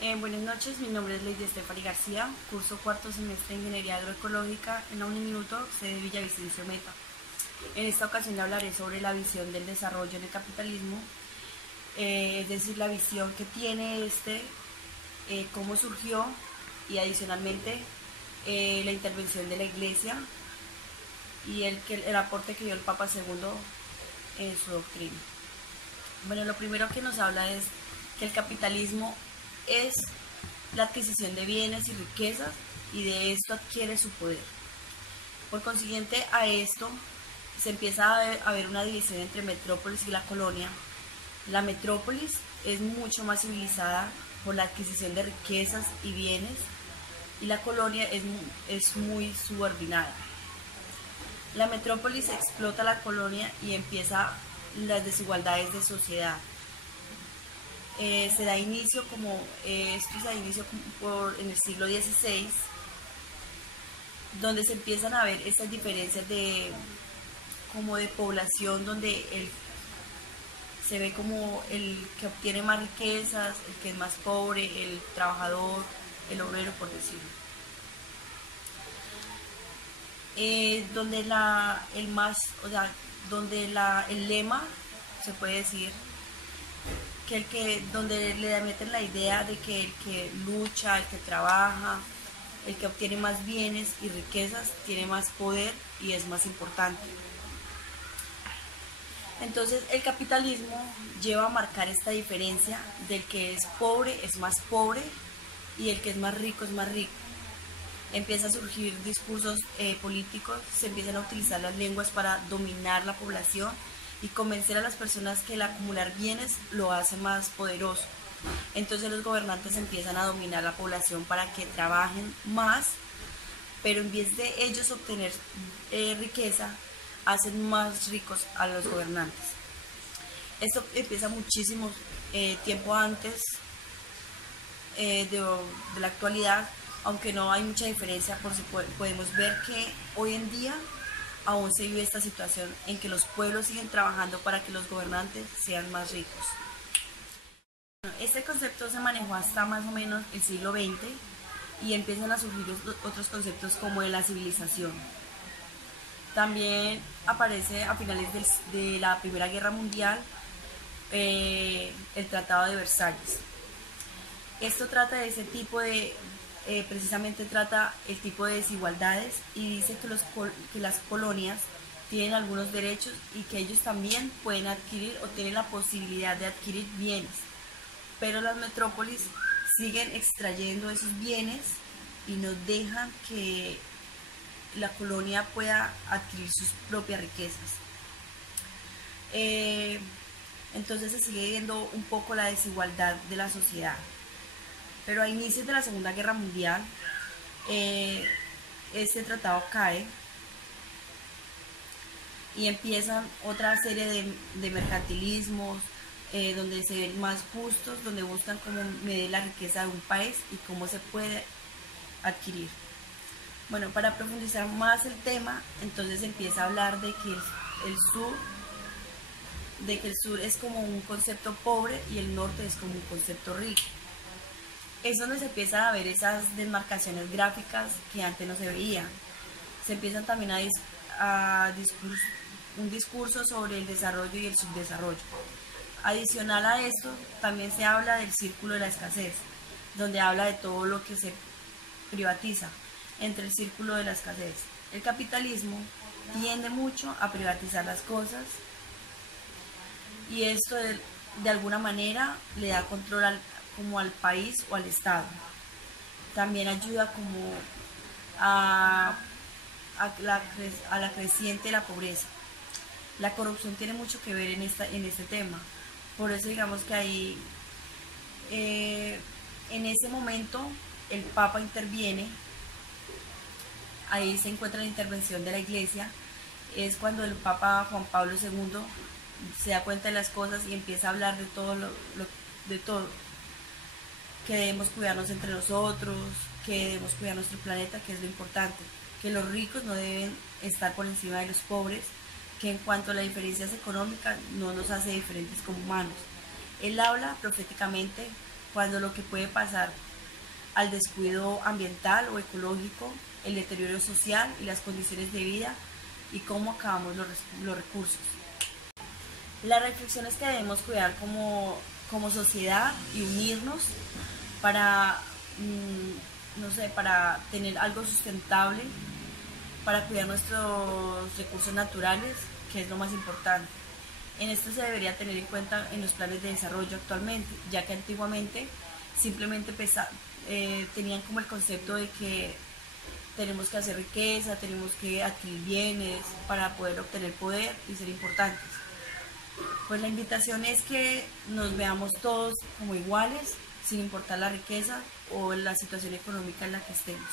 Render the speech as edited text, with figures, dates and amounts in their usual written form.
Buenas noches, mi nombre es Lady Estefany García, curso cuarto semestre de Ingeniería Agroecológica en la Uniminuto, sede Villavicencio Meta. En esta ocasión hablaré sobre la visión del desarrollo en el capitalismo, es decir, la visión que tiene cómo surgió y adicionalmente la intervención de la Iglesia y el aporte que dio el Papa II en su doctrina. Bueno, lo primero que nos habla es que el capitalismo es la adquisición de bienes y riquezas y de esto adquiere su poder. Por consiguiente, a esto se empieza a ver una división entre metrópolis y la colonia. La metrópolis es mucho más civilizada por la adquisición de riquezas y bienes y la colonia es muy subordinada. La metrópolis explota la colonia y empieza las desigualdades de sociedad. Se da inicio en el siglo XVI, donde se empiezan a ver estas diferencias de población, donde se ve como el que obtiene más riquezas, el que es más pobre, el trabajador, el obrero, por decirlo. El lema, se puede decir, donde le meten la idea de que el que lucha, el que trabaja, el que obtiene más bienes y riquezas, tiene más poder y es más importante. Entonces el capitalismo lleva a marcar esta diferencia del que es pobre es más pobre y el que es más rico es más rico. Empieza a surgir discursos políticos, se empiezan a utilizar las lenguas para dominar la población y convencer a las personas que el acumular bienes lo hace más poderoso. Entonces los gobernantes empiezan a dominar la población para que trabajen más, pero en vez de ellos obtener riqueza, hacen más ricos a los gobernantes. Esto empieza muchísimo tiempo antes de la actualidad, aunque no hay mucha diferencia, podemos ver que hoy en día aún se vive esta situación en que los pueblos siguen trabajando para que los gobernantes sean más ricos. Este concepto se manejó hasta más o menos el siglo XX y empiezan a surgir otros conceptos como de la civilización. También aparece a finales de la Primera Guerra Mundial el Tratado de Versalles. Esto trata de ese tipo de precisamente trata el tipo de desigualdades y dice que las colonias tienen algunos derechos y que ellos también pueden adquirir o tienen la posibilidad de adquirir bienes, pero las metrópolis siguen extrayendo esos bienes y no dejan que la colonia pueda adquirir sus propias riquezas. Entonces se sigue viendo un poco la desigualdad de la sociedad. Pero a inicios de la Segunda Guerra Mundial, este tratado cae y empiezan otra serie de mercantilismos, donde se ven más justos, donde buscan cómo medir la riqueza de un país y cómo se puede adquirir. Bueno, para profundizar más el tema, entonces empieza a hablar de que el sur es como un concepto pobre y el norte es como un concepto rico. Es donde se empiezan a ver esas demarcaciones gráficas que antes no se veían. Se empiezan también un discurso sobre el desarrollo y el subdesarrollo. Adicional a esto, también se habla del círculo de la escasez, donde habla de todo lo que se privatiza entre el círculo de la escasez. El capitalismo tiende mucho a privatizar las cosas y esto de alguna manera le da control al país o al Estado. También ayuda como a la creciente de la pobreza. La corrupción tiene mucho que ver en este tema. Por eso digamos que ahí, en ese momento, el Papa interviene. Ahí se encuentra la intervención de la Iglesia. Es cuando el Papa Juan Pablo II se da cuenta de las cosas y empieza a hablar de todo. Que debemos cuidarnos entre nosotros, que debemos cuidar nuestro planeta, que es lo importante, que los ricos no deben estar por encima de los pobres, que en cuanto a las diferencias económicas no nos hace diferentes como humanos. Él habla proféticamente cuando lo que puede pasar al descuido ambiental o ecológico, el deterioro social y las condiciones de vida y cómo acabamos los recursos. Las reflexiones que debemos cuidar como sociedad y unirnos para, no sé, para tener algo sustentable, para cuidar nuestros recursos naturales, que es lo más importante. En esto se debería tener en cuenta en los planes de desarrollo actualmente, ya que antiguamente simplemente tenían como el concepto de que tenemos que hacer riqueza, tenemos que adquirir bienes para poder obtener poder y ser importantes. Pues la invitación es que nos veamos todos como iguales, sin importar la riqueza o la situación económica en la que estemos.